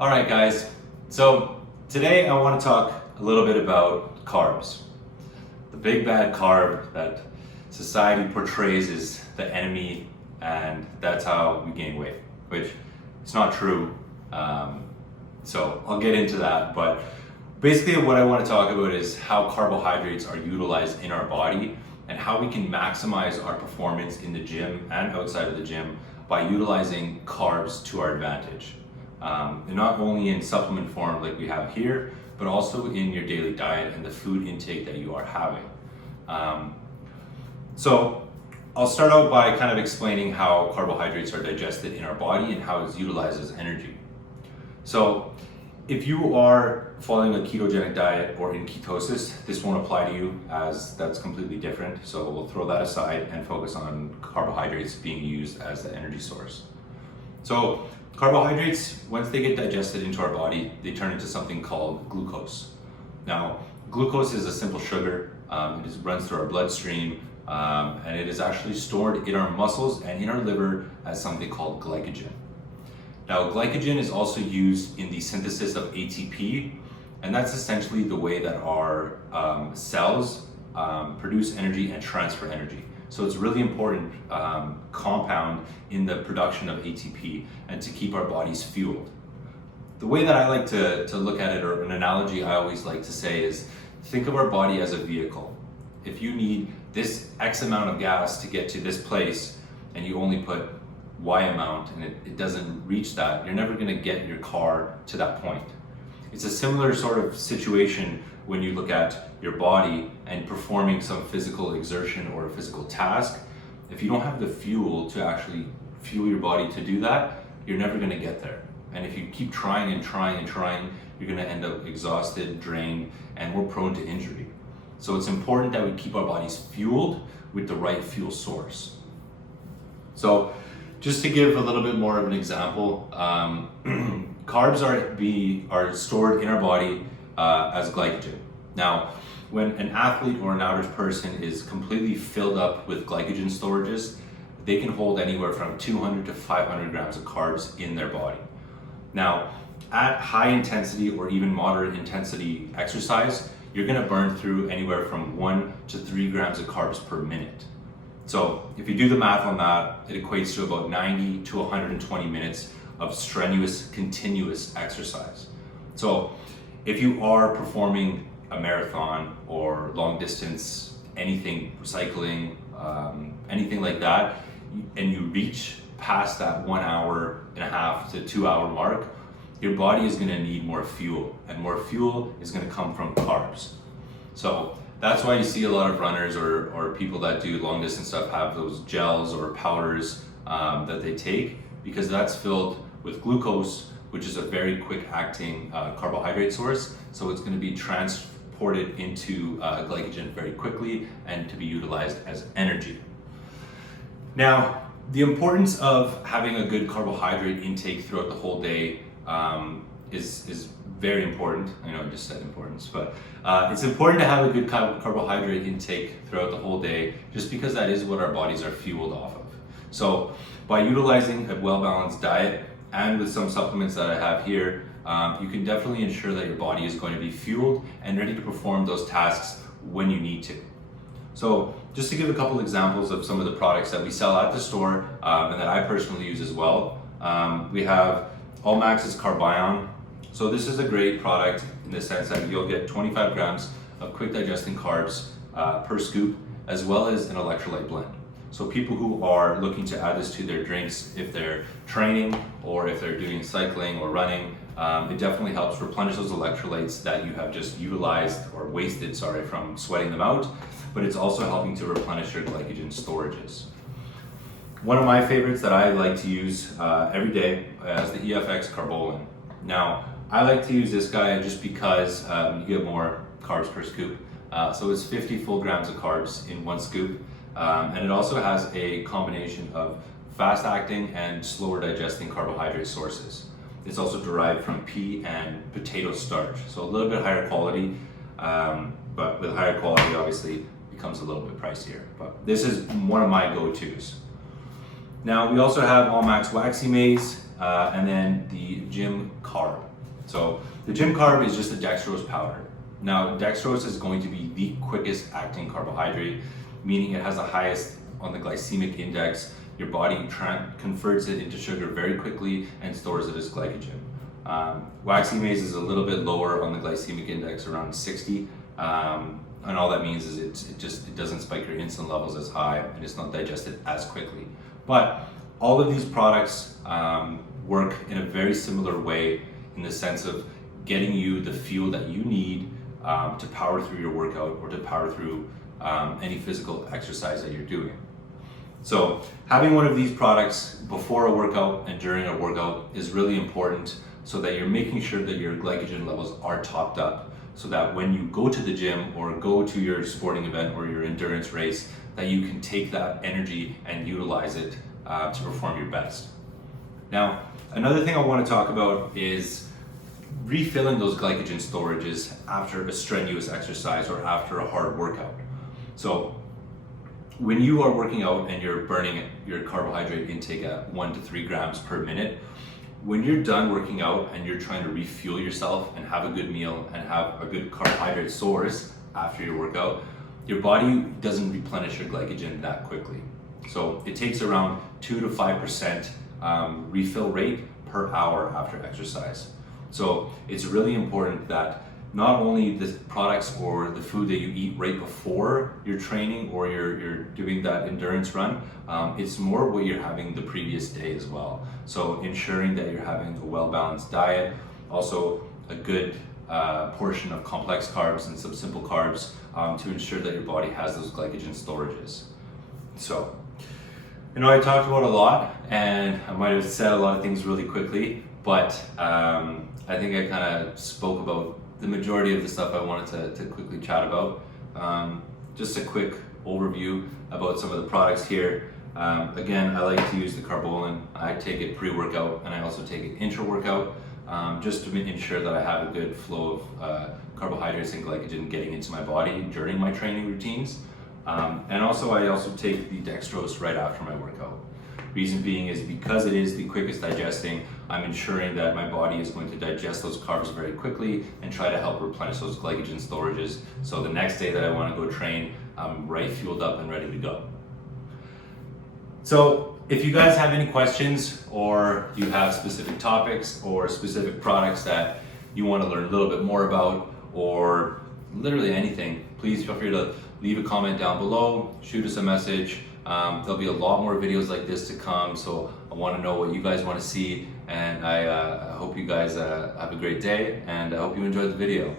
All right, guys. So today I want to talk a little bit about carbs. The big bad carb that society portrays as the enemy, and that's how we gain weight, which it's not true. So I'll get into that. But basically what I want to talk about is how carbohydrates are utilized in our body and how we can maximize our performance in the gym and outside of the gym by utilizing carbs to our advantage. And not only in supplement form like we have here, but also in your daily diet and the food intake that you are having. So I'll start out by kind of explaining how carbohydrates are digested in our body and how it's utilized as energy. So if you are following a ketogenic diet or in ketosis, this won't apply to you as that's completely different. So we'll throw that aside and focus on carbohydrates being used as the energy source. So carbohydrates, once they get digested into our body, they turn into something called glucose. Now, glucose is a simple sugar. It runs through our bloodstream, and it is actually stored in our muscles and in our liver as something called glycogen. Now, glycogen is also used in the synthesis of ATP, and that's essentially the way that our cells produce energy and transfer energy. So it's a really important compound in the production of ATP and to keep our bodies fueled. The way that I like to look at it, or an analogy I always like to say, is think of our body as a vehicle. If you need this X amount of gas to get to this place and you only put Y amount and it doesn't reach that, you're never gonna get your car to that point. It's a similar sort of situation when you look at your body and performing some physical exertion or a physical task. If you don't have the fuel to actually fuel your body to do that, you're never gonna get there. And if you keep trying and trying and trying, you're gonna end up exhausted, drained, and more prone to injury. So it's important that we keep our bodies fueled with the right fuel source. So just to give a little bit more of an example, carbs are stored in our body as glycogen. Now, when an athlete or an average person is completely filled up with glycogen storages, they can hold anywhere from 200 to 500 grams of carbs in their body. Now, at high intensity or even moderate intensity exercise, you're gonna burn through anywhere from 1 to 3 grams of carbs per minute. So if you do the math on that, it equates to about 90 to 120 minutes of strenuous, continuous exercise. So if you are performing a marathon or long distance, anything, cycling, anything like that, and you reach past that 1 hour and a half to 2 hour mark, your body is gonna need more fuel, and more fuel is gonna come from carbs. So that's why you see a lot of runners or people that do long distance stuff have those gels or powders that they take, because that's filled with glucose, which is a very quick acting carbohydrate source. So it's going to be transported into glycogen very quickly and to be utilized as energy. Now, the importance of having a good carbohydrate intake throughout the whole day is very important. I know I just said importance, but it's important to have a good carbohydrate intake throughout the whole day, just because that is what our bodies are fueled off of. So by utilizing a well-balanced diet and with some supplements that I have here, you can definitely ensure that your body is going to be fueled and ready to perform those tasks when you need to. So just to give a couple examples of some of the products that we sell at the store and that I personally use as well, we have All Max's Carbion. So this is a great product in the sense that you'll get 25 grams of quick digesting carbs per scoop, as well as an electrolyte blend. So people who are looking to add this to their drinks, if they're training or if they're doing cycling or running, it definitely helps replenish those electrolytes that you have just utilized or wasted, from sweating them out, but it's also helping to replenish your glycogen storages. One of my favorites that I like to use every day is the EFX Carbolin. Now, I like to use this guy just because you get more carbs per scoop. So it's 50 full grams of carbs in one scoop. And it also has a combination of fast acting and slower digesting carbohydrate sources. It's also derived from pea and potato starch. So a little bit higher quality, but with higher quality obviously becomes a little bit pricier. But this is one of my go-tos. Now we also have All Max Waxy Maize and then the Gym Carb. So the gym carb is just a dextrose powder. Now, dextrose is going to be the quickest acting carbohydrate, meaning it has the highest on the glycemic index. Your body converts it into sugar very quickly and stores it as glycogen. Waxy maize is a little bit lower on the glycemic index, around 60. And all that means is it doesn't spike your insulin levels as high, and it's not digested as quickly. But all of these products work in a very similar way, in the sense of getting you the fuel that you need to power through your workout or to power through any physical exercise that you're doing. So having one of these products before a workout and during a workout is really important, so that you're making sure that your glycogen levels are topped up, so that when you go to the gym or go to your sporting event or your endurance race, that you can take that energy and utilize it to perform your best. Now, another thing I want to talk about is refilling those glycogen storages after a strenuous exercise or after a hard workout. So when you are working out and you're burning your carbohydrate intake at 1 to 3 grams per minute, when you're done working out and you're trying to refuel yourself and have a good meal and have a good carbohydrate source after your workout, your body doesn't replenish your glycogen that quickly. So it takes around 2 to 5% refill rate per hour after exercise. So it's really important that not only the products or the food that you eat right before your training or you're doing that endurance run, it's more what you're having the previous day as well. So ensuring that you're having a well-balanced diet, also a good portion of complex carbs and some simple carbs to ensure that your body has those glycogen storages. So, I talked about a lot, and I might have said a lot of things really quickly, but I think I kind of spoke about the majority of the stuff I wanted to quickly chat about. Just a quick overview about some of the products here. Again, I like to use the Carbolin. I take it pre-workout and I also take it intra-workout, just to ensure that I have a good flow of carbohydrates and glycogen getting into my body during my training routines. And also I also take the dextrose right after my workout. Reason being is because it is the quickest digesting, I'm ensuring that my body is going to digest those carbs very quickly and try to help replenish those glycogen storages. So the next day that I want to go train, I'm right fueled up and ready to go. So if you guys have any questions, or you have specific topics or specific products that you want to learn a little bit more about, or literally anything, please feel free to leave a comment down below, shoot us a message. There'll be a lot more videos like this to come, so I want to know what you guys want to see, and I hope you guys have a great day, and I hope you enjoyed the video.